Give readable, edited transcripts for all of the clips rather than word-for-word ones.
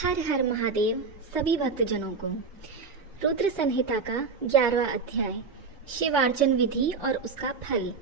हर हर महादेव सभी भक्तजनों को। रुद्र संहिता का 11वां अध्याय, शिवार्चन विधि और उसका फल।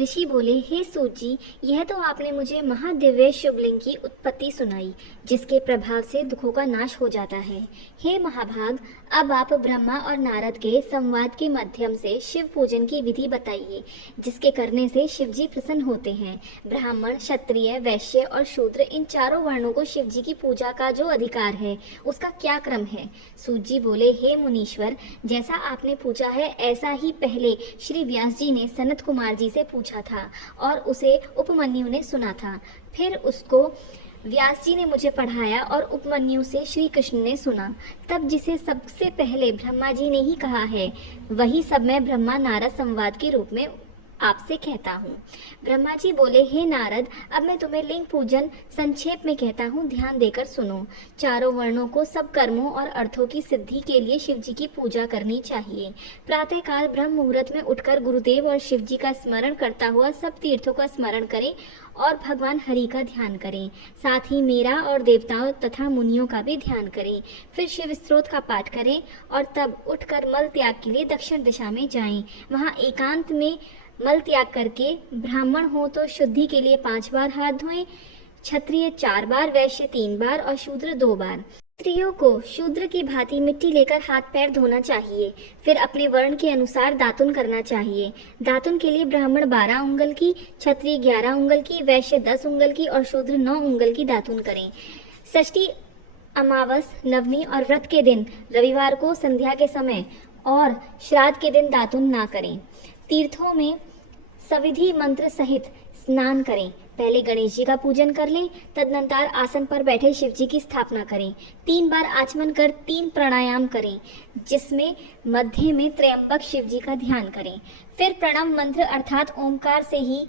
ऋषि बोले, हे सूत जी, यह तो आपने मुझे महादिव्य शिवलिंग की उत्पत्ति सुनाई, जिसके प्रभाव से दुखों का नाश हो जाता है। हे महाभाग, अब आप ब्रह्मा और नारद के संवाद के माध्यम से शिव पूजन की विधि बताइए, जिसके करने से शिव जी प्रसन्न होते हैं। ब्राह्मण, क्षत्रिय, वैश्य और शूद्र, इन चारों वर्णों को शिव जी की पूजा का जो अधिकार है, उसका क्या क्रम है? सूत जी बोले, हे मुनीश्वर, जैसा आपने पूछा है, ऐसा ही पहले श्री व्यास जी ने सनत कुमार जी से पूछा था और उसे उपमन्यु ने सुना था। फिर उसको व्यास जी ने मुझे पढ़ाया और उपमन्यु से श्री कृष्ण ने सुना। तब जिसे सबसे पहले ब्रह्मा जी ने ही कहा है, वही सब मैं ब्रह्मा नारद संवाद के रूप में आपसे कहता हूँ। ब्रह्मा जी बोले, हे नारद, अब मैं तुम्हें लिंग पूजन संक्षेप में कहता हूँ, ध्यान देकर सुनो। चारों वर्णों को सब कर्मों और अर्थों की सिद्धि के लिए शिव जी की पूजा करनी चाहिए। प्रातःकाल ब्रह्म मुहूर्त में उठकर गुरुदेव और शिव जी का स्मरण करता हुआ सब तीर्थों का स्मरण करें और भगवान हरि का ध्यान करें। साथ ही मेरा और देवताओं तथा मुनियों का भी ध्यान करें। फिर शिव स्तोत्र का पाठ करें और तब उठकर मल त्याग के लिए दक्षिण दिशा में जाएं। वहाँ एकांत में मल त्याग करके ब्राह्मण हो तो शुद्धि के लिए 5 बार हाथ धोएं, क्षत्रिय 4 बार, वैश्य 3 बार और शूद्र 2 बार। स्त्रियों को शूद्र की भांति मिट्टी लेकर हाथ पैर धोना चाहिए। फिर अपने वर्ण के अनुसार दातुन करना चाहिए। दातुन के लिए ब्राह्मण 12 उंगल की, क्षत्रिय 11 उंगल की, वैश्य 10 उंगल की और शूद्र 9 उंगल की दातुन करें। षष्ठी, अमावस, नवमी और व्रत के दिन रविवार को संध्या के समय और श्राद्ध के दिन दातुन ना करें। तीर्थों में सविधि मंत्र सहित स्नान करें। पहले गणेश जी का पूजन कर लें, तदनंतर आसन पर बैठे शिव जी की स्थापना करें। 3 बार आचमन कर 3 प्राणायाम करें, जिसमें मध्य में त्र्यंबक शिव जी का ध्यान करें। फिर प्रणव मंत्र अर्थात ओंकार से ही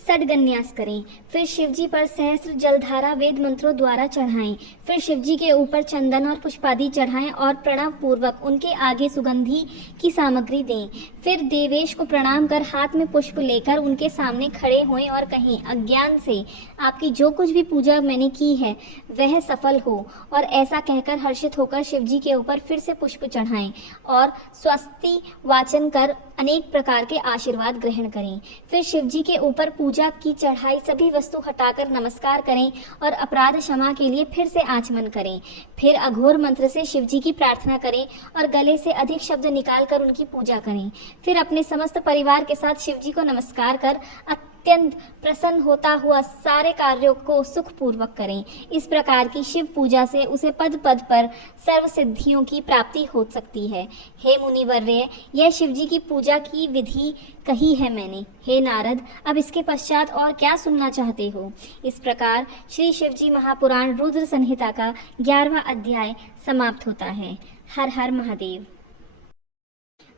सडगन्यास करें। फिर शिवजी पर सहस्त्र जलधारा वेद मंत्रों द्वारा चढ़ाएं। फिर शिवजी के ऊपर चंदन और पुष्पादि चढ़ाएं और प्रणव पूर्वक उनके आगे सुगंधि की सामग्री दें। फिर देवेश को प्रणाम कर हाथ में पुष्प लेकर उनके सामने खड़े होएं और कहें, अज्ञान से आपकी जो कुछ भी पूजा मैंने की है वह सफल हो। और ऐसा कहकर हर्षित होकर शिवजी के ऊपर फिर से पुष्प चढ़ाएं और स्वस्ति वाचन कर अनेक प्रकार के आशीर्वाद ग्रहण करें। फिर शिवजी के ऊपर पूजा की चढ़ाई सभी वस्तु हटाकर नमस्कार करें और अपराध क्षमा के लिए फिर से आचमन करें। फिर अघोर मंत्र से शिवजी की प्रार्थना करें और गले से अधिक शब्द निकालकर उनकी पूजा करें। फिर अपने समस्त परिवार के साथ शिवजी को नमस्कार कर अत्यंत प्रसन्न होता हुआ सारे कार्यों को सुखपूर्वक करें। इस प्रकार की शिव पूजा से उसे पद पद पर सर्व सिद्धियों की प्राप्ति हो सकती है। हे मुनिवर्य, यह शिवजी की पूजा की विधि कही है मैंने। हे नारद, अब इसके पश्चात और क्या सुनना चाहते हो? इस प्रकार श्री शिवजी महापुराण रुद्र संहिता का 11वां अध्याय समाप्त होता है। हर हर महादेव।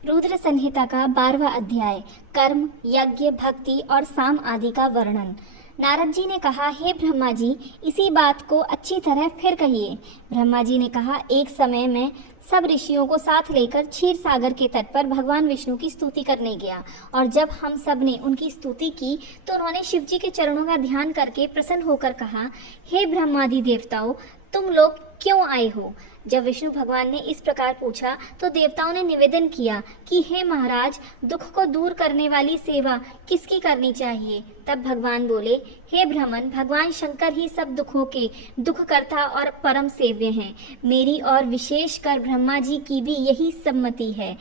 रुद्र संहिता का 12वां अध्याय, कर्म, यज्ञ, भक्ति और साम आदि का वर्णन। नारद जी ने कहा, हे ब्रह्मा जी, इसी बात को अच्छी तरह फिर कहिए। ब्रह्मा जी ने कहा, एक समय में सब ऋषियों को साथ लेकर क्षीर सागर के तट पर भगवान विष्णु की स्तुति करने गया। और जब हम सब ने उनकी स्तुति की तो उन्होंने शिव जी के चरणों का ध्यान करके प्रसन्न होकर कहा, हे ब्रह्मादि देवताओं, तुम लोग क्यों आए हो? जब विष्णु भगवान ने इस प्रकार पूछा तो देवताओं ने निवेदन किया कि हे महाराज, दुख को दूर करने वाली सेवा किसकी करनी चाहिए? तब भगवान बोले, हे ब्राह्मण, भगवान शंकर ही सब दुखों के दुखकर्ता और परम सेव्य हैं। मेरी और विशेषकर ब्रह्मा जी की भी यही सम्मति है।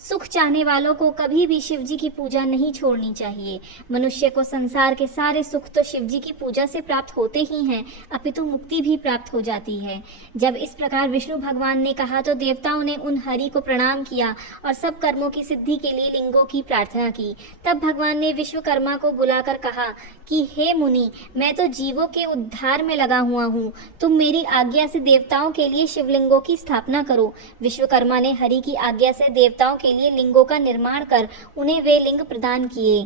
सुख चाहने वालों को कभी भी शिव जी की पूजा नहीं छोड़नी चाहिए। मनुष्य को संसार के सारे सुख तो शिव जी की पूजा से प्राप्त होते ही हैं, अपितु मुक्ति भी प्राप्त हो जाती है। जब इस प्रकार विष्णु भगवान ने कहा तो देवताओं ने उन हरि को प्रणाम किया और सब कर्मों की सिद्धि के लिए लिंगों की प्रार्थना की। तब भगवान ने विश्वकर्मा को बुलाकर कहा कि हे मुनि, मैं तो जीवों के उद्धार में लगा हुआ हूँ, तुम मेरी आज्ञा से देवताओं के लिए शिवलिंगों की स्थापना करो। विश्वकर्मा ने हरि की आज्ञा से देवताओं के लिए लिंगों का निर्माण कर उन्हें वे लिंग प्रदान किए।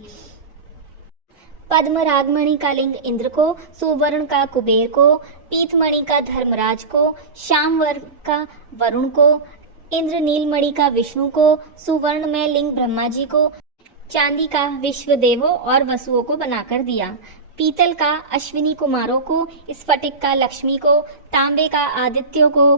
पद्म रागमणि का लिंग इंद्र को, सुवर्ण का कुबेर को, पीतमणि का धर्मराज को, श्याम वर्ण का वरुण को, इंद्र नीलमणि का विष्णु को, सुवर्ण में लिंग ब्रह्मा जी को, चांदी का विश्वदेवों और वसुओं को बनाकर दिया। पीतल का अश्विनी कुमारों को, स्फटिक का लक्ष्मी को, तांबे का आदित्यों को,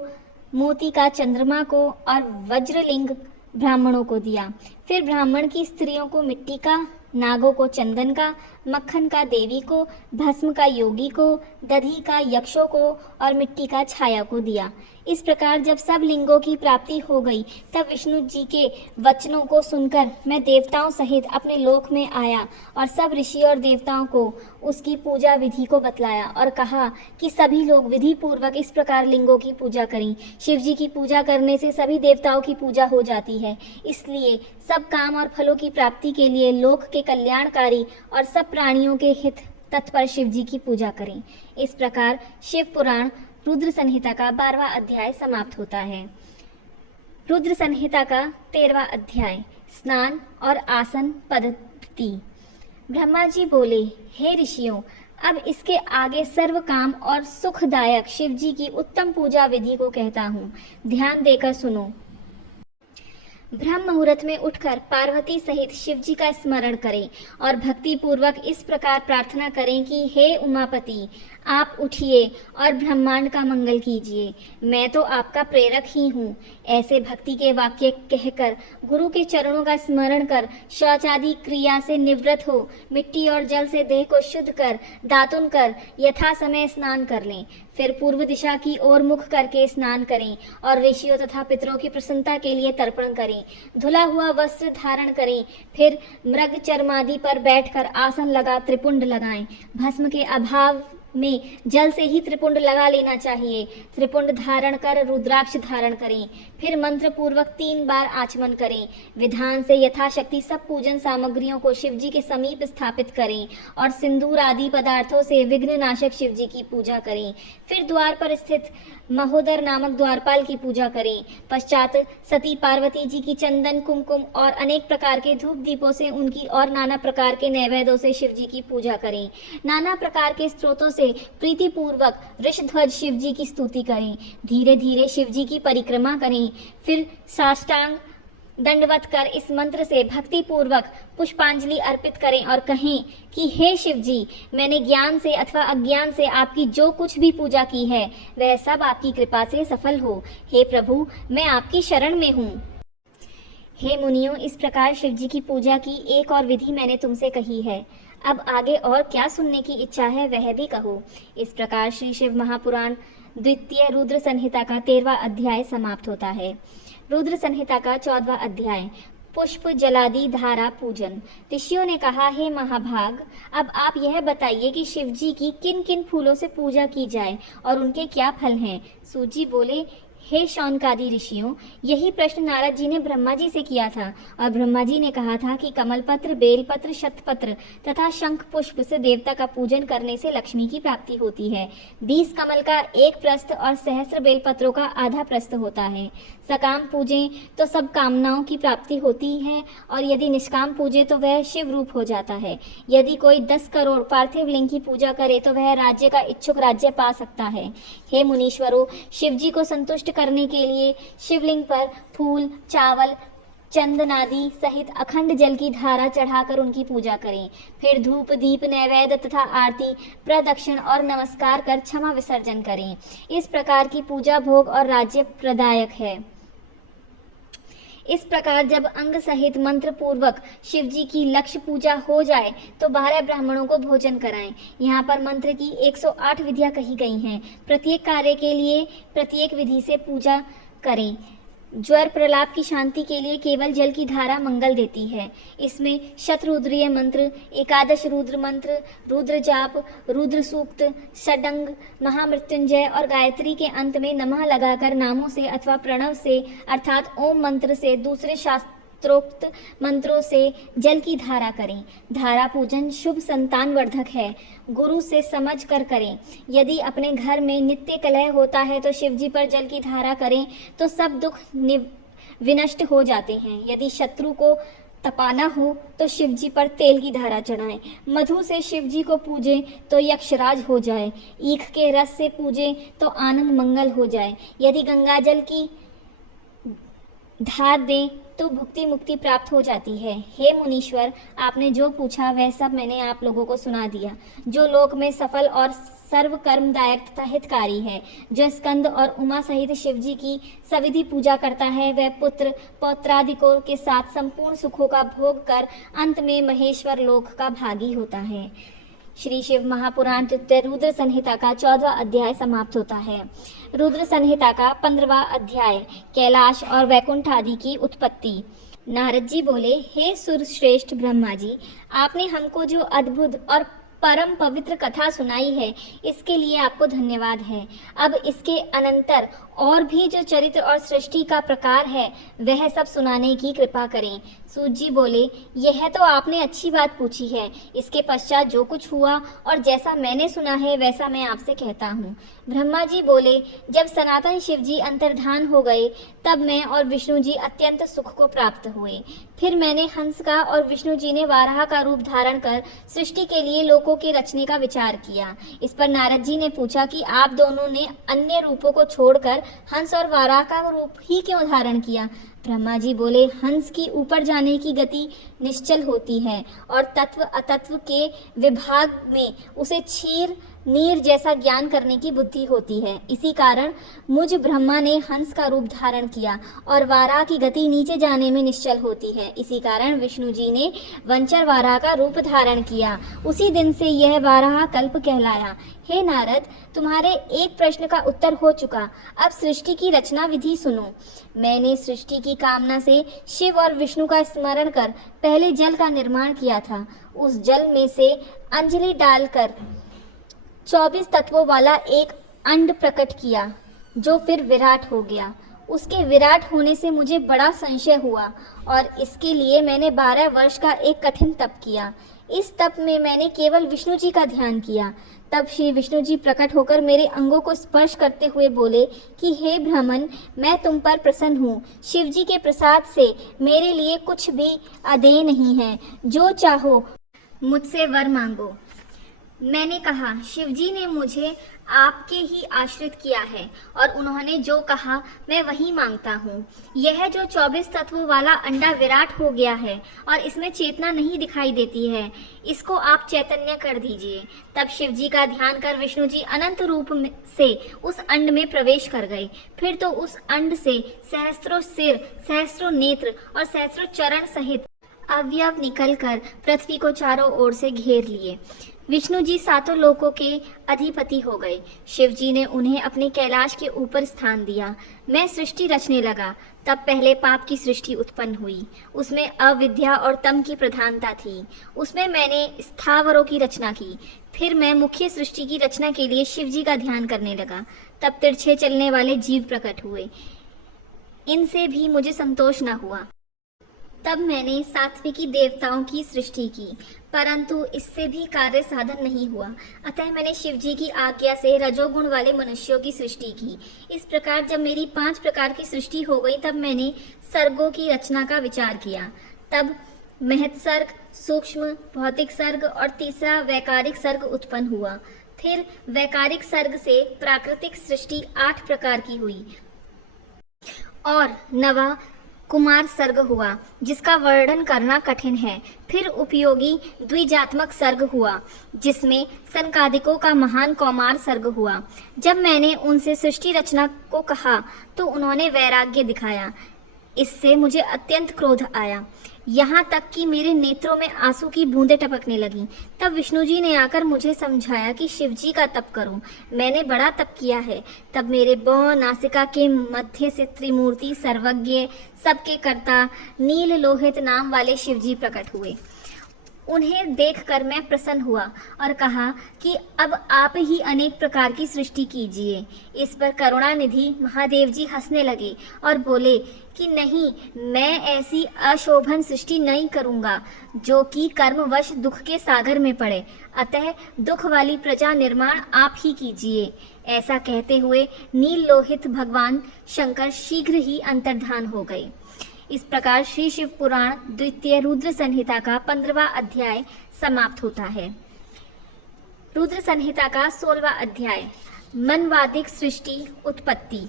मोती का चंद्रमा को और वज्रलिंग ब्राह्मणों को दिया। फिर ब्राह्मण की स्त्रियों को मिट्टी का, नागों को चंदन का, मक्खन का देवी को, भस्म का योगी को, दधी का यक्षों को और मिट्टी का छाया को दिया। इस प्रकार जब सब लिंगों की प्राप्ति हो गई तब विष्णु जी के वचनों को सुनकर मैं देवताओं सहित अपने लोक में आया और सब ऋषि और देवताओं को उसकी पूजा विधि को बतलाया और कहा कि सभी लोग विधि पूर्वक इस प्रकार लिंगों की पूजा करें। शिव जी की पूजा करने से सभी देवताओं की पूजा हो जाती है, इसलिए सब काम और फलों की प्राप्ति के लिए लोक के कल्याणकारी और सब प्राणियों के हित तत्पर शिव जी की पूजा करें। इस प्रकार शिव पुराण रुद्र संहिता का 12वां अध्याय समाप्त होता है। रुद्र संहिता का 13वां अध्याय, स्नान और आसन पद्धति। ब्रह्मा जी बोले, हे ऋषियों, अब इसके आगे सर्व काम और सुखदायक शिव जी की उत्तम पूजा विधि को कहता हूँ, ध्यान देकर सुनो। ब्रह्म मुहूर्त में उठकर पार्वती सहित शिव जी का स्मरण करें और भक्ति पूर्वक इस प्रकार प्रार्थना करें कि हे उमापति, आप उठिए और ब्रह्मांड का मंगल कीजिए, मैं तो आपका प्रेरक ही हूँ। ऐसे भक्ति के वाक्य कहकर गुरु के चरणों का स्मरण कर शौच आदि क्रिया से निवृत्त हो मिट्टी और जल से देह को शुद्ध कर दातुन कर यथा समय स्नान कर लें। फिर पूर्व दिशा की ओर मुख करके स्नान करें और ऋषियों तथा पितरों की प्रसन्नता के लिए तर्पण करें। धुला हुआ वस्त्र धारण करें। फिर मृग चर्मादि पर बैठकर आसन लगा त्रिपुंड लगाएं। भस्म के अभाव में जल से ही त्रिपुंड लगा लेना चाहिए। त्रिपुंड धारण कर रुद्राक्ष धारण करें। फिर मंत्र पूर्वक 3 बार आचमन करें। विधान से यथाशक्ति सब पूजन सामग्रियों को शिव जी के समीप स्थापित करें और सिंदूर आदि पदार्थों से विघ्न नाशक शिव जी की पूजा करें। फिर द्वार पर स्थित महोदर नामक द्वारपाल की पूजा करें। पश्चात सती पार्वती जी की चंदन कुमकुम और अनेक प्रकार के धूप दीपों से उनकी और नाना प्रकार के नैवेद्यों से शिव जी की पूजा करें। नाना प्रकार के स्त्रोतों से प्रीति पूर्वक ऋषध्वज शिव जी की स्तुति करें। धीरे धीरे शिव जी की परिक्रमा करें। फिर साष्टांग दंडवत कर इस मंत्र से भक्ति पूर्वक पुष्पांजलि अर्पित करें और कहें कि हे शिव जी, मैंने ज्ञान से अथवा अज्ञान से आपकी जो कुछ भी पूजा की है वह सब आपकी कृपा से सफल हो। हे प्रभु, मैं आपकी शरण में हूँ। हे मुनियों, इस प्रकार शिव जी की पूजा की एक और विधि मैंने तुमसे कही है। अब आगे और क्या सुनने की इच्छा है वह भी कहो। इस प्रकार श्री शिव महापुराण द्वितीय रुद्र संहिता का 13वां अध्याय समाप्त होता है। रुद्र संहिता का 14वां अध्याय, पुष्प जलादि धारा पूजन। ऋषियों ने कहा, हे महाभाग, अब आप यह बताइए कि शिव जी की किन किन फूलों से पूजा की जाए और उनके क्या फल हैं। सूत जी बोले, हे शौनकादि ऋषियों, यही प्रश्न नारद जी ने ब्रह्मा जी से किया था और ब्रह्मा जी ने कहा था कि कमलपत्र, बेलपत्र, शतपत्र तथा शंख पुष्प से देवता का पूजन करने से लक्ष्मी की प्राप्ति होती है। 20 कमल का 1 प्रस्थ और सहस्र बेलपत्रों का आधा प्रस्थ होता है। सकाम पूजें तो सब कामनाओं की प्राप्ति होती है और यदि निष्काम पूजे तो वह शिव रूप हो जाता है। यदि कोई 10 करोड़ पार्थिव लिंग की पूजा करे तो वह राज्य का इच्छुक राज्य पा सकता है। हे मुनीश्वरों, शिव जी को संतुष्ट करने के लिए शिवलिंग पर फूल, चावल, चंदनादि सहित अखंड जल की धारा चढ़ाकर उनकी पूजा करें। फिर धूप, दीप, नैवेद्य तथा आरती, प्रदक्षिण और नमस्कार कर क्षमा विसर्जन करें। इस प्रकार की पूजा भोग और राज्य प्रदायक है। इस प्रकार जब अंग सहित मंत्र पूर्वक शिव जी की लक्ष्य पूजा हो जाए तो 12 ब्राह्मणों को भोजन कराएं। यहाँ पर मंत्र की 108 विधियां कही गई हैं। प्रत्येक कार्य के लिए प्रत्येक विधि से पूजा करें। ज्वर प्रलाप की शांति के लिए केवल जल की धारा मंगल देती है। इसमें शतरुद्रीय मंत्र, 11 रुद्र मंत्र, रुद्र जाप, रुद्र सूक्त, षडंग, महामृत्युंजय और गायत्री के अंत में नमः लगाकर नामों से अथवा प्रणव से अर्थात ओम मंत्र से दूसरे शास्त्रोक्त मंत्रों से जल की धारा करें। धारा पूजन शुभ संतान वर्धक है। गुरु से समझ कर करें। यदि अपने घर में नित्य कलह होता है तो शिव जी पर जल की धारा करें तो सब दुख विनष्ट हो जाते हैं। यदि शत्रु को तपाना हो तो शिव जी पर तेल की धारा चढ़ाएं। मधु से शिव जी को पूजें तो यक्षराज हो जाए। ईख के रस से पूजें तो आनंद मंगल हो जाए। यदि गंगा जल की धार दें तो भुक्ति मुक्ति प्राप्त हो जाती है। हे मुनीश्वर, आपने जो पूछा वह सब मैंने आप लोगों को सुना दिया। जो लोक में सफल और सर्व कर्मदायक तथा हितकारी है, जो स्कंद और उमा सहित शिवजी की सविधि पूजा करता है, वह पुत्र पौत्रादिकों के साथ संपूर्ण सुखों का भोग कर अंत में महेश्वर लोक का भागी होता है। श्री शिव महापुराण तृतीय रुद्र संहिता का 14वां अध्याय समाप्त होता है। रुद्र संहिता का 15वां अध्याय कैलाश और वैकुंठ आदि की उत्पत्ति। नारद जी बोले, हे सुरश्रेष्ठ ब्रह्मा जी, आपने हमको जो अद्भुत और परम पवित्र कथा सुनाई है, इसके लिए आपको धन्यवाद है। अब इसके अनंतर और भी जो चरित्र और सृष्टि का प्रकार है, वह सब सुनाने की कृपा करें। सूत जी बोले, यह तो आपने अच्छी बात पूछी है। इसके पश्चात जो कुछ हुआ और जैसा मैंने सुना है वैसा मैं आपसे कहता हूँ। ब्रह्मा जी बोले, जब सनातन शिव जी अंतर्धान हो गए, तब मैं और विष्णु जी अत्यंत सुख को प्राप्त हुए। फिर मैंने हंस का और विष्णु जी ने वाराह का रूप धारण कर सृष्टि के लिए लोकों के रचने का विचार किया। इस पर नारद जी ने पूछा कि आप दोनों ने अन्य रूपों को छोड़कर हंस और वाराह का रूप ही क्यों धारण किया? ब्रह्मा जी बोले, हंस की ऊपर जाने की गति निश्चल होती है और तत्व अतत्व के विभाग में उसे क्षीर नीर जैसा ज्ञान करने की बुद्धि होती है। इसी कारण मुझ ब्रह्मा ने हंस का रूप धारण किया और वाराह की गति नीचे जाने में निश्चल होती है। इसी कारण विष्णु जी ने वंचर वाराह का रूप धारण किया। उसी दिन से यह वाराह कल्प कहलाया। हे नारद, तुम्हारे एक प्रश्न का उत्तर हो चुका। अब सृष्टि की रचना विधि सुनो। मैंने सृष्टि की कामना से शिव और विष्णु का स्मरण कर पहले जल का निर्माण किया था। उस जल में से अंजलि डालकर 24 तत्वों वाला एक अंड प्रकट किया, जो फिर विराट हो गया। उसके विराट होने से मुझे बड़ा संशय हुआ और इसके लिए मैंने 12 वर्ष का एक कठिन तप किया। इस तप में मैंने केवल विष्णु जी का ध्यान किया। तब श्री विष्णु जी प्रकट होकर मेरे अंगों को स्पर्श करते हुए बोले कि हे ब्राह्मण, मैं तुम पर प्रसन्न हूँ। शिव जी के प्रसाद से मेरे लिए कुछ भी अदेय नहीं है। जो चाहो मुझसे वर मांगो। मैंने कहा, शिवजी ने मुझे आपके ही आश्रित किया है और उन्होंने जो कहा मैं वही मांगता हूँ। यह जो 24 तत्वों वाला अंडा विराट हो गया है और इसमें चेतना नहीं दिखाई देती है, इसको आप चैतन्य कर दीजिए। तब शिवजी का ध्यान कर विष्णु जी अनंत रूप से उस अंड में प्रवेश कर गए। फिर तो उस अंड से सहस्त्रों सिर, सहस्त्रों नेत्र और सहस्त्रों चरण सहित अवयव निकलकर पृथ्वी को चारों ओर से घेर लिए। विष्णु जी सातों लोकों के अधिपति हो गए। शिव जी ने उन्हें अपने कैलाश के ऊपर स्थान दिया। मैं सृष्टि रचने लगा। तब पहले पाप की सृष्टि उत्पन्न हुई। उसमें अविद्या और तम की प्रधानता थी। उसमें मैंने स्थावरों की रचना की। फिर मैं मुख्य सृष्टि की रचना के लिए शिव जी का ध्यान करने लगा। तब तिरछे चलने वाले जीव प्रकट हुए। इनसे भी मुझे संतोष न हुआ। तब मैंने सात्विकी देवताओं की सृष्टि की, परंतु इससे भी कार्य साधन नहीं हुआ। अतः मैंने शिवजी की आज्ञा से रजोगुण वाले मनुष्यों की सृष्टि की। इस प्रकार जब मेरी 5 प्रकार की सृष्टि हो गई, तब मैंने सर्गों की रचना का विचार किया। तब महत् सर्ग, सूक्ष्म भौतिक सर्ग और तीसरा वैकारिक सर्ग उत्पन्न हुआ। फिर वैकारिक सर्ग से प्राकृतिक सृष्टि 8 प्रकार की हुई और नवा कुमार सर्ग हुआ, जिसका वर्णन करना कठिन है। फिर उपयोगी द्विजात्मक सर्ग हुआ, जिसमें सनकादिकों का महान कौमार सर्ग हुआ। जब मैंने उनसे सृष्टि रचना को कहा तो उन्होंने वैराग्य दिखाया। इससे मुझे अत्यंत क्रोध आया, यहाँ तक कि मेरे नेत्रों में आंसू की बूंदें टपकने लगीं। तब विष्णु जी ने आकर मुझे समझाया कि शिव जी का तप करो। मैंने बड़ा तप किया है। तब मेरे बौ नासिका के मध्य से त्रिमूर्ति, सर्वज्ञ, सबके कर्ता, नील लोहित नाम वाले शिव जी प्रकट हुए। उन्हें देखकर मैं प्रसन्न हुआ और कहा कि अब आप ही अनेक प्रकार की सृष्टि कीजिए। इस पर करुणानिधि महादेव जी हंसने लगे और बोले कि नहीं, मैं ऐसी अशोभन सृष्टि नहीं करूँगा जो कि कर्मवश दुख के सागर में पड़े। अतः दुख वाली प्रजा निर्माण आप ही कीजिए। ऐसा कहते हुए नील लोहित भगवान शंकर शीघ्र ही अंतर्धान हो गए। इस प्रकार श्री शिव पुराण द्वितीय रुद्र संहिता का 15वां अध्याय समाप्त होता है। रुद्र संहिता का 16वां अध्याय मनवादिक सृष्टि उत्पत्ति।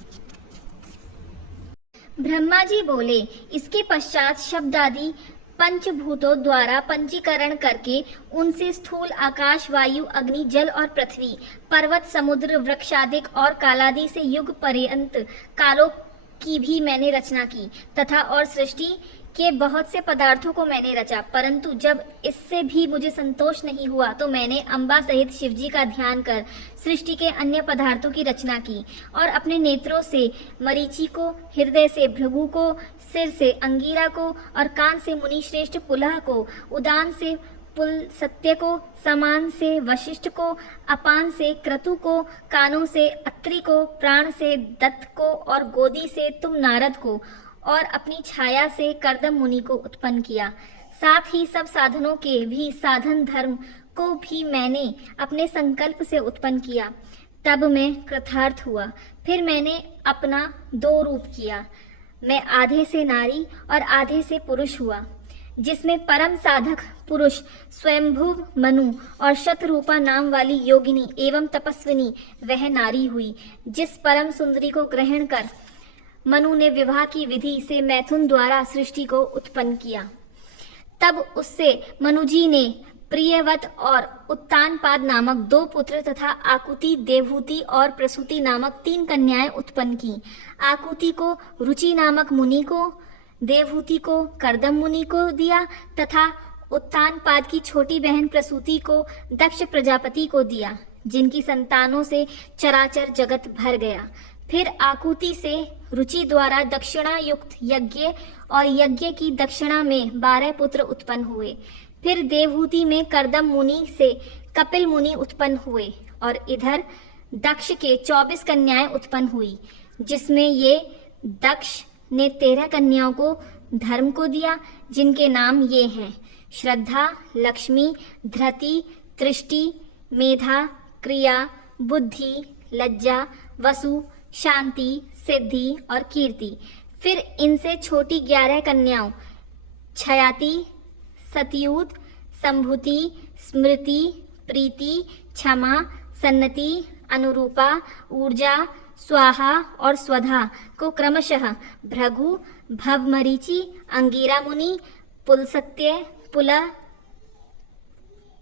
ब्रह्मा जी बोले, इसके पश्चात शब्दादि पंचभूतों द्वारा पंचीकरण करके उनसे स्थूल आकाश, वायु, अग्नि, जल और पृथ्वी, पर्वत, समुद्र, वृक्षादिक और कालादि से युग पर्यंत कालों की भी मैंने रचना की तथा और सृष्टि के बहुत से पदार्थों को मैंने रचा। परंतु जब इससे भी मुझे संतोष नहीं हुआ तो मैंने अम्बा सहित शिवजी का ध्यान कर सृष्टि के अन्य पदार्थों की रचना की और अपने नेत्रों से मरीचि को, हृदय से भृगु को, सिर से अंगीरा को और कान से मुनिश्रेष्ठ पुलह को, उदान से पुलस्त्य को, समान से वशिष्ठ को, अपान से क्रतु को, कानों से अत्रि को, प्राण से दत्त को और गोदी से तुम नारद को और अपनी छाया से कर्दम मुनि को उत्पन्न किया। साथ ही सब साधनों के भी साधन धर्म को भी मैंने अपने संकल्प से उत्पन्न किया। तब मैं कृतार्थ हुआ। फिर मैंने अपना दो रूप किया। मैं आधे से नारी और आधे से पुरुष हुआ, जिसमें परम साधक पुरुष स्वयंभुव मनु और शतरूपा नाम वाली योगिनी एवं तपस्विनी वह नारी हुई, जिस परम सुंदरी को ग्रहण कर मनु ने विवाह की विधि से मैथुन द्वारा सृष्टि को उत्पन्न किया। तब उससे मनुजी ने प्रियवत और उत्तानपाद नामक 2 पुत्र तथा आकुति, देवहूति और प्रसूति नामक 3 कन्याएं उत्पन्न की। आकुति को रुचि नामक मुनि को, देवहूति को कर्दम मुनि को दिया तथा उत्तानपाद की छोटी बहन प्रसूति को दक्ष प्रजापति को दिया, जिनकी संतानों से चराचर जगत भर गया। फिर आकुति से रुचि द्वारा दक्षिणा युक्त यज्ञ और यज्ञ की दक्षिणा में 12 पुत्र उत्पन्न हुए। फिर देवहूति में कर्दम मुनि से कपिल मुनि उत्पन्न हुए और इधर दक्ष के 24 कन्याएं उत्पन्न हुई, जिसमें ये दक्ष ने 13 कन्याओं को धर्म को दिया, जिनके नाम ये हैं श्रद्धा, लक्ष्मी, धृति, तृष्टि, मेधा, क्रिया, बुद्धि, लज्जा, वसु, शांति, सिद्धि और कीर्ति। फिर इनसे छोटी 11 कन्याओं क्षयाति, सतयुत, संभूति, स्मृति, प्रीति, क्षमा, सन्नति, अनुरूपा, ऊर्जा, स्वाहा और स्वधा को क्रमशः भृगु, भवमरीचि, अंगीरा मुनि, पुलस्त्य, पुलह,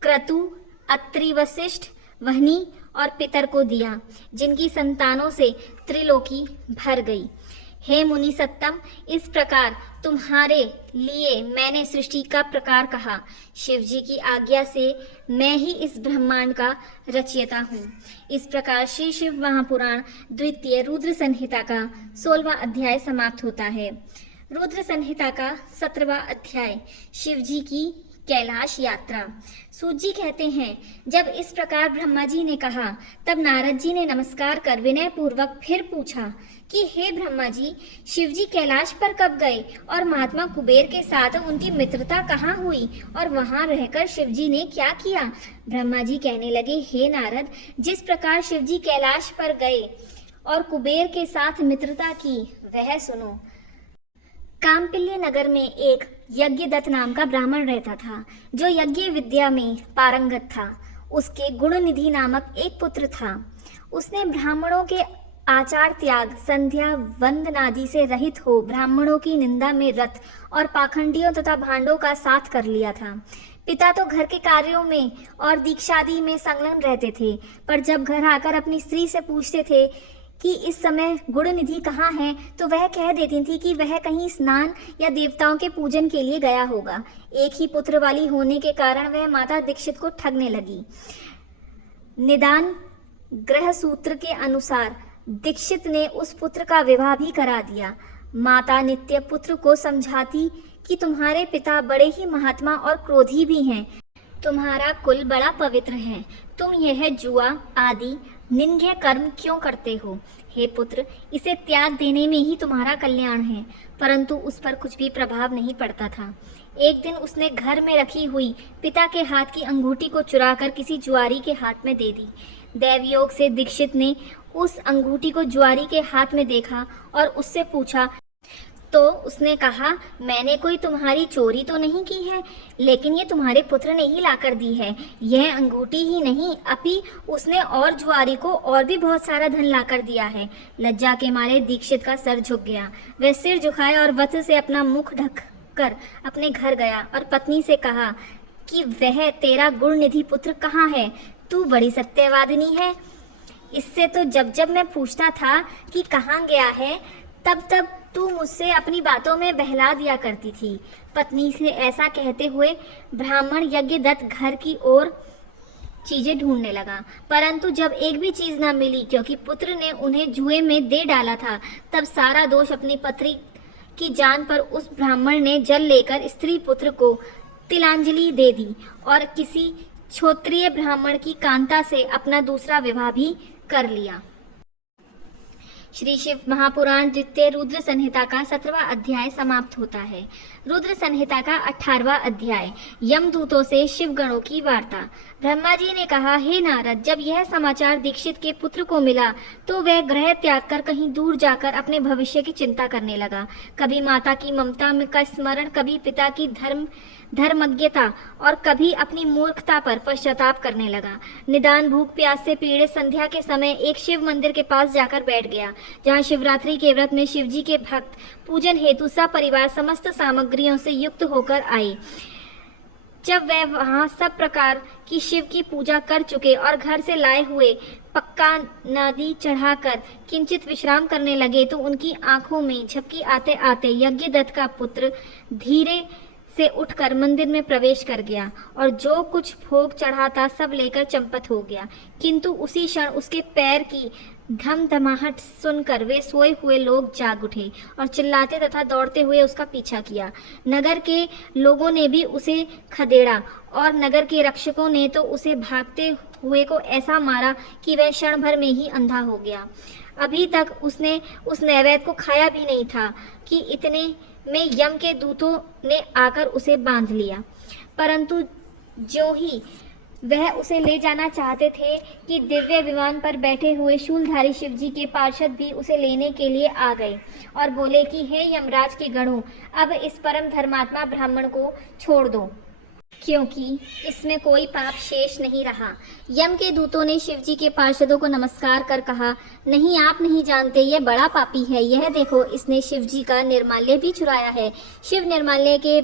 क्रतु, अत्रि, वशिष्ठ, वह्नि और पितर को दिया, जिनकी संतानों से त्रिलोकी भर गई। हे मुनि सत्तम, इस प्रकार तुम्हारे लिए मैंने सृष्टि का प्रकार कहा। शिवजी की आज्ञा से मैं ही इस ब्रह्मांड का रचयिता हूँ। इस प्रकार श्री शिव महापुराण द्वितीय रुद्र संहिता का 16वां अध्याय समाप्त होता है। रुद्र संहिता का 17वां अध्याय शिवजी की कैलाश यात्रा। सूत जी कहते हैं, जब इस प्रकार ब्रह्मा जी ने कहा तब नारद जी ने नमस्कार कर विनय पूर्वक फिर पूछा कि हे ब्रह्मा जी, शिवजी कैलाश पर कब गए और महात्मा कुबेर के साथ उनकी मित्रता कहाँ हुई और वहां रहकर शिवजी ने क्या किया? ब्रह्मा जी कहने लगे, हे नारद, जिस प्रकार शिवजी कैलाश पर गए और कुबेर के साथ मित्रता की वह सुनो। कामपिल्य नगर में एक यज्ञदत्त नाम का ब्राह्मण रहता था, जो यज्ञ विद्या में पारंगत था। उसके गुणनिधि नामक एक पुत्र था। उसने ब्राह्मणों के आचार त्याग, संध्या वंदनादि से रहित हो ब्राह्मणों की निंदा में रत और पाखंडियों तथा भांडों का साथ कर लिया था। पिता तो घर के कार्यों में और दीक्षादि में संलग्न रहते थे, पर जब घर आकर अपनी स्त्री से पूछते थे कि इस समय गुणनिधि कहाँ है, तो वह कह देती थी कि वह कहीं स्नान या देवताओं के पूजन के लिए गया होगा। एक ही पुत्र वाली होने के कारण वह माता दीक्षित को ठगने लगी। निदान ग्रह सूत्र के अनुसार दीक्षित ने उस पुत्र का विवाह भी करा दिया। माता नित्य पुत्र को समझाती कि तुम्हारे पिता बड़े ही महात्मा और क्रोधी भी हैं। तुम्हारा कुल बड़ा पवित्र है, तुम यह जुआ आदि निंद्य कर्म क्यों करते हो? हे पुत्र, इसे त्याग देने में ही तुम्हारा कल्याण है। परंतु उस पर कुछ भी प्रभाव नहीं पड़ता था। एक दिन उसने घर में रखी हुई पिता के हाथ की अंगूठी को चुराकर किसी जुआरी के हाथ में दे दी। दैवयोग से दीक्षित ने उस अंगूठी को जुआरी के हाथ में देखा और उससे पूछा, तो उसने कहा, मैंने कोई तुम्हारी चोरी तो नहीं की है, लेकिन ये तुम्हारे पुत्र ने ही लाकर दी है। यह अंगूठी ही नहीं, अभी उसने और जुआरी को और भी बहुत सारा धन लाकर दिया है। लज्जा के मारे दीक्षित का सर झुक गया। वह सिर झुकाया और वस्त्र से अपना मुख ढक कर अपने घर गया और पत्नी से कहा कि वह तेरा गुणनिधि पुत्र कहाँ है? तू बड़ी सत्यवादिनी है। इससे तो जब जब मैं पूछता था कि कहाँ गया है, तब तब तू मुझसे अपनी बातों में बहला दिया करती थी। पत्नी से ऐसा कहते हुए ब्राह्मण यज्ञदत्त घर की ओर चीजें ढूंढने लगा, परंतु जब एक भी चीज न मिली, क्योंकि पुत्र ने उन्हें जुए में दे डाला था, तब सारा दोष अपनी पत्नी की जान पर उस ब्राह्मण ने जल लेकर स्त्री पुत्र को तिलांजलि दे दी और किसी क्षत्रिय ब्राह्मण की कांता से अपना दूसरा विवाह भी कर लिया। श्री शिव महापुराण द्वितीय रुद्र संहिता का 17वां अध्याय समाप्त होता है। रुद्र संहिता का 18वां अध्याय, यमदूतों से शिव गणों की वार्ता। ब्रह्मा जी ने कहा, हे नारद, जब यह समाचार दीक्षित के पुत्र को मिला तो वह ग्रह त्याग कर कहीं दूर जाकर अपने भविष्य की चिंता करने लगा। कभी माता की ममता में का स्मरण, कभी पिता की धर्मज्ञता और कभी अपनी मूर्खता पर पश्चाताप करने लगा। निदान भूख प्यास से पीड़ित संध्या के समय एक शिव मंदिर के पास जाकर बैठ गया, जहाँ शिवरात्रि के व्रत में शिवजी के भक्त पूजन हेतु सपरिवार समस्त सामग्रियों से युक्त होकर आए। जब वह वहां सब प्रकार की शिव की पूजा कर चुके और घर से लाए हुए पक्का नादी चढ़ाकर किंचित विश्राम करने लगे, तो उनकी आंखों में झपकी आते आते यज्ञदत्त का पुत्र धीरे से उठकर मंदिर में प्रवेश कर गया और जो कुछ भोग चढ़ा था सब लेकर चंपत हो गया। किंतु उसी क्षण उसके पैर की धमधमाहट सुनकर वे सोए हुए लोग जाग उठे और चिल्लाते तथा दौड़ते हुए उसका पीछा किया। नगर के लोगों ने भी उसे खदेड़ा और नगर के रक्षकों ने तो उसे भागते हुए को ऐसा मारा कि वह क्षण भर में ही अंधा हो गया। अभी तक उसने उस नैवेद्य को खाया भी नहीं था कि इतने में यम के दूतों ने आकर उसे बांध लिया। परंतु जो ही वह उसे ले जाना चाहते थे कि दिव्य विमान पर बैठे हुए शूलधारी शिवजी के पार्षद भी उसे लेने के लिए आ गए और बोले कि हे यमराज के गणों, अब इस परम धर्मात्मा ब्राह्मण को छोड़ दो, क्योंकि इसमें कोई पाप शेष नहीं रहा। यम के दूतों ने शिवजी के पार्षदों को नमस्कार कर कहा, नहीं, आप नहीं जानते, यह बड़ा पापी है। यह देखो, इसने शिवजी का निर्माल्य भी चुराया है। शिव निर्माल्य के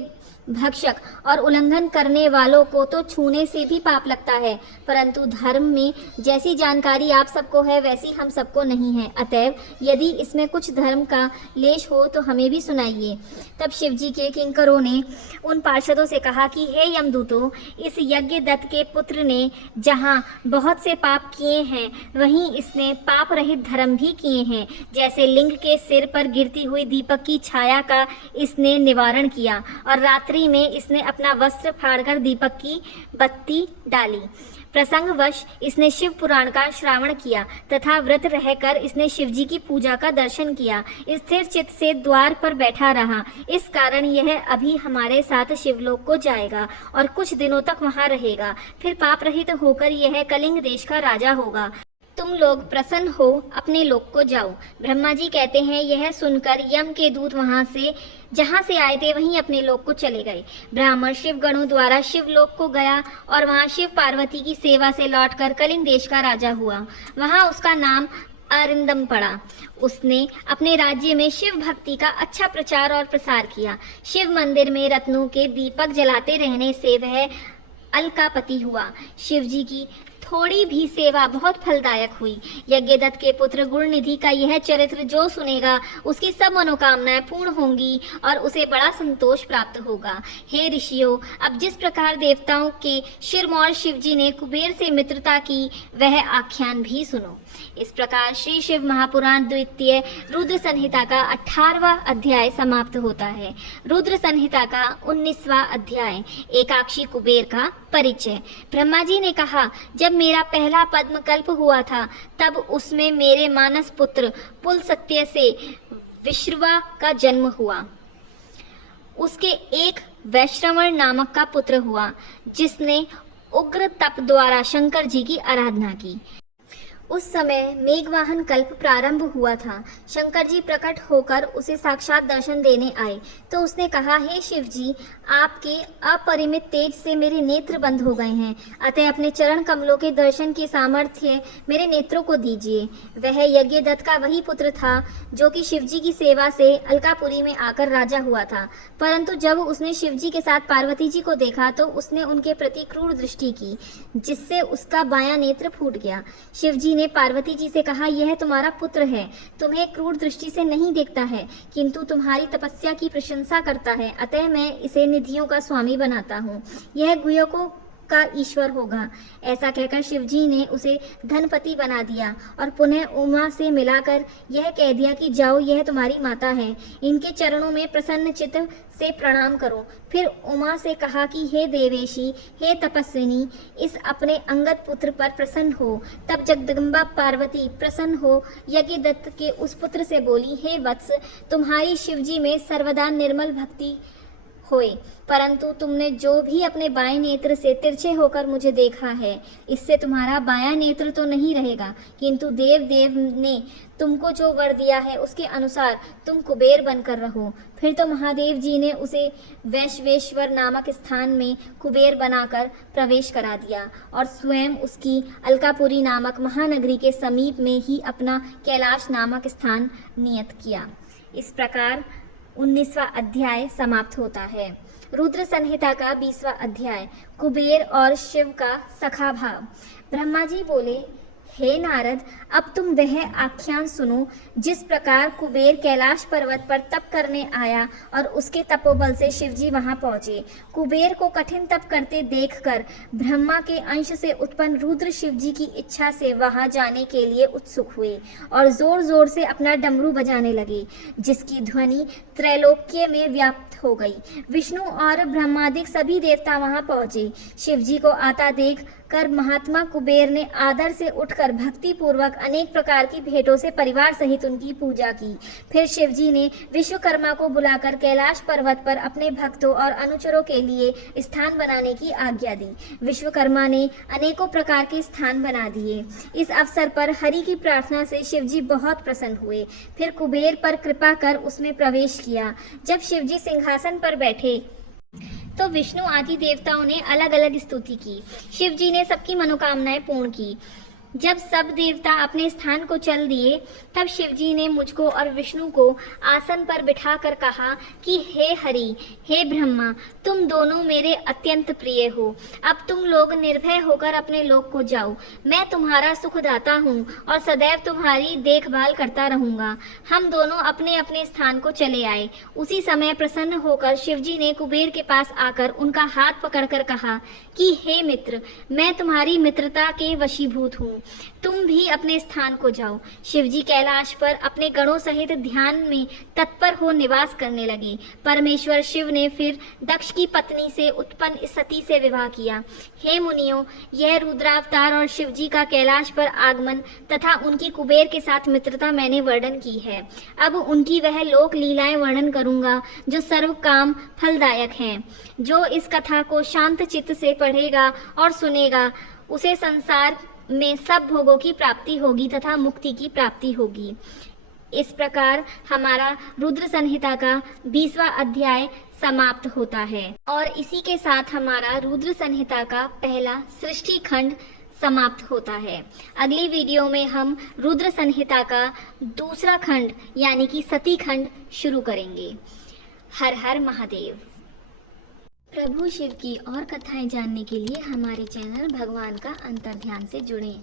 भक्षक और उल्लंघन करने वालों को तो छूने से भी पाप लगता है, परंतु धर्म में जैसी जानकारी आप सबको है वैसी हम सबको नहीं है। अतएव यदि इसमें कुछ धर्म का लेश हो तो हमें भी सुनाइए। तब शिवजी के किंकरों ने उन पार्षदों से कहा कि हे यमदूतों, इस यज्ञदत्त के पुत्र ने जहाँ बहुत से पाप किए हैं, वहीं इसने पाप रहित धर्म भी किए हैं। जैसे लिंग के सिर पर गिरती हुई दीपक की छाया का इसने निवारण किया और रात्रि में इसने अपना वस्त्र फाड़कर दीपक की बत्ती डाली। प्रसंगवश इसने शिव पुराण का श्रावण किया तथा व्रत रहकर इसने शिवजी की पूजा का दर्शन किया। स्थिर चित्त से द्वार पर बैठा रहा। इस कारण यह अभी हमारे साथ शिवलोक को जाएगा और कुछ दिनों तक वहां रहेगा। फिर पाप रहित होकर यह कलिंग देश का राजा होगा। तुम लोग प्रसन्न हो अपने लोक को जाओ। ब्रह्मा जी कहते हैं, यह सुनकर यम के दूत वहां से जहां से आए थे वहीं अपने लोक को चले गए। ब्राह्मण शिव गणों द्वारा शिवलोक को गया और वहां शिव पार्वती की सेवा से लौटकर कलिंग देश का राजा हुआ। वहां उसका नाम अरिंदम पड़ा। उसने अपने राज्य में शिव भक्ति का अच्छा प्रचार और प्रसार किया। शिव मंदिर में रत्नों के दीपक जलाते रहने से वह अलकापति हुआ। शिवजी की थोड़ी भी सेवा बहुत फलदायक हुई। यज्ञदत्त के पुत्र गुणनिधि का यह चरित्र जो सुनेगा उसकी सब मनोकामनाएं पूर्ण होंगी और उसे बड़ा संतोष प्राप्त होगा। हे ऋषियों, अब जिस प्रकार देवताओं के शिरमौर शिवजी ने कुबेर से मित्रता की, वह आख्यान भी सुनो। इस प्रकार श्री शिव महापुराण द्वितीय रुद्र संहिता का 18वां अध्याय समाप्त होता है। रुद्र संहिता का 19वां अध्याय, एकाक्षी कुबेर का परिचय। ब्रह्मा जी ने कहा, जब मेरा पहला पद्म कल्प हुआ था तब उसमें मेरे मानस पुत्र पुलस्त्य से विश्रवा का जन्म हुआ। उसके एक वैश्रवण नामक का पुत्र हुआ, जिसने उग्र तप द्वारा शंकर जी की आराधना की। उस समय मेघवाहन कल्प प्रारंभ हुआ था। शंकर जी प्रकट होकर उसे साक्षात दर्शन देने आए तो उसने कहा, हे शिव जी, आपके अपरिमित तेज से मेरे नेत्र बंद हो गए हैं, अतः अपने चरण कमलों के दर्शन की सामर्थ्य मेरे नेत्रों को दीजिए। वह यज्ञदत्त का वही पुत्र था जो कि शिवजी की सेवा से अलकापुरी में आकर राजा हुआ था, परंतु जब उसने शिवजी के साथ पार्वती जी को देखा तो उसने उनके प्रति क्रूर दृष्टि की, जिससे उसका बायां नेत्र फूट गया। शिवजी ने पार्वती जी से कहा, यह तुम्हारा पुत्र है, तुम्हें क्रूर दृष्टि से नहीं देखता है, किंतु तुम्हारी तपस्या की प्रशंसा करता है, अतः मैं इसे निधियों का स्वामी बनाता हूँ, यह गुह्यकों का ईश्वर होगा। ऐसा कहकर शिवजी ने उसे धनपति बना दिया और पुनः उमा से मिलाकर यह कह दिया कि जाओ, यह तुम्हारी माता है, इनके चरणों में प्रसन्न चित्त से प्रणाम करो। फिर उमा से कहा कि हे देवेशी, हे तपस्विनी, इस अपने अंगद पुत्र पर प्रसन्न हो। तब जगदम्बा पार्वती प्रसन्न हो यज्ञदत्त के उस पुत्र से बोली, हे वत्स, तुम्हारी शिवजी में सर्वदा निर्मल भक्ति होए, परंतु तुमने जो भी अपने बाएं नेत्र से तिरछे होकर मुझे देखा है, इससे तुम्हारा बायां नेत्र तो नहीं रहेगा, किंतु देव ने तुमको जो वर दिया है उसके अनुसार तुम कुबेर बनकर रहो। फिर तो महादेव जी ने उसे वैश्वेश्वर नामक स्थान में कुबेर बनाकर प्रवेश करा दिया और स्वयं उसकी अलकापुरी नामक महानगरी के समीप में ही अपना कैलाश नामक स्थान नियत किया। इस प्रकार 19वां अध्याय समाप्त होता है। रुद्र संहिता का 20वां अध्याय, कुबेर और शिव का सखा भाव। ब्रह्मा जी बोले, हे नारद, अब तुम वह आख्यान सुनो जिस प्रकार कुबेर कैलाश पर्वत पर तप करने आया और उसके तपोबल से शिवजी वहां पहुंचे। कुबेर को कठिन तप करते देखकर ब्रह्मा के अंश से उत्पन्न रुद्र शिवजी की इच्छा से वहां जाने के लिए उत्सुक हुए और जोर जोर से अपना डमरू बजाने लगे, जिसकी ध्वनि त्रैलोक्य में व्याप्त हो गई। विष्णु और ब्रह्मादिक सभी देवता वहां पहुंचे। शिवजी को आता देख कर महात्मा कुबेर ने आदर से उठकर भक्ति पूर्वक अनेक प्रकार की भेंटों से परिवार सहित उनकी पूजा की। फिर शिवजी ने विश्वकर्मा को बुलाकर कैलाश पर्वत पर अपने भक्तों और अनुचरों के लिए स्थान बनाने की आज्ञा दी। विश्वकर्मा ने अनेकों प्रकार के स्थान बना दिए। इस अवसर पर हरि की प्रार्थना से शिवजी बहुत प्रसन्न हुए। फिर कुबेर पर कृपा कर उसमें प्रवेश किया। जब शिवजी सिंहासन पर बैठे तो विष्णु आदि देवताओं ने अलग अलग स्तुति की। शिव जी ने सबकी मनोकामनाएं पूर्ण की। जब सब देवता अपने स्थान को चल दिए तब शिवजी ने मुझको और विष्णु को आसन पर बिठाकर कहा कि हे हरि, हे ब्रह्मा, तुम दोनों मेरे अत्यंत प्रिय हो। अब तुम लोग निर्भय होकर अपने लोक को जाओ। मैं तुम्हारा सुखदाता हूँ और सदैव तुम्हारी देखभाल करता रहूंगा। हम दोनों अपने अपने स्थान को चले आए। उसी समय प्रसन्न होकर शिवजी ने कुबेर के पास आकर उनका हाथ पकड़कर कहा कि हे मित्र, मैं तुम्हारी मित्रता के वशीभूत हूँ, तुम भी अपने स्थान को जाओ। शिवजी कैलाश पर अपने गणों सहित ध्यान में तत्पर हो निवास करने लगे। परमेश्वर शिव ने फिर दक्ष की पत्नी से उत्पन्न सती से विवाह किया। हे मुनियों, यह रुद्रावतार और शिवजी का कैलाश पर आगमन तथा उनकी कुबेर के साथ मित्रता मैंने वर्णन की है। अब उनकी वह लोक लीलाएं वर्णन करूंगा जो सर्व काम फलदायक हैं। जो इस कथा को शांत चित्त से पढ़ेगा और सुनेगा, उसे संसार में सब भोगों की प्राप्ति होगी तथा मुक्ति की प्राप्ति होगी। इस प्रकार हमारा रुद्र संहिता का 20वां अध्याय समाप्त होता है और इसी के साथ हमारा रुद्र संहिता का पहला सृष्टि खंड समाप्त होता है। अगली वीडियो में हम रुद्र संहिता का दूसरा खंड यानी कि सती खंड शुरू करेंगे। हर हर महादेव। प्रभु शिव की और कथाएं जानने के लिए हमारे चैनल भगवान का अंतर्ध्यान से जुड़ें।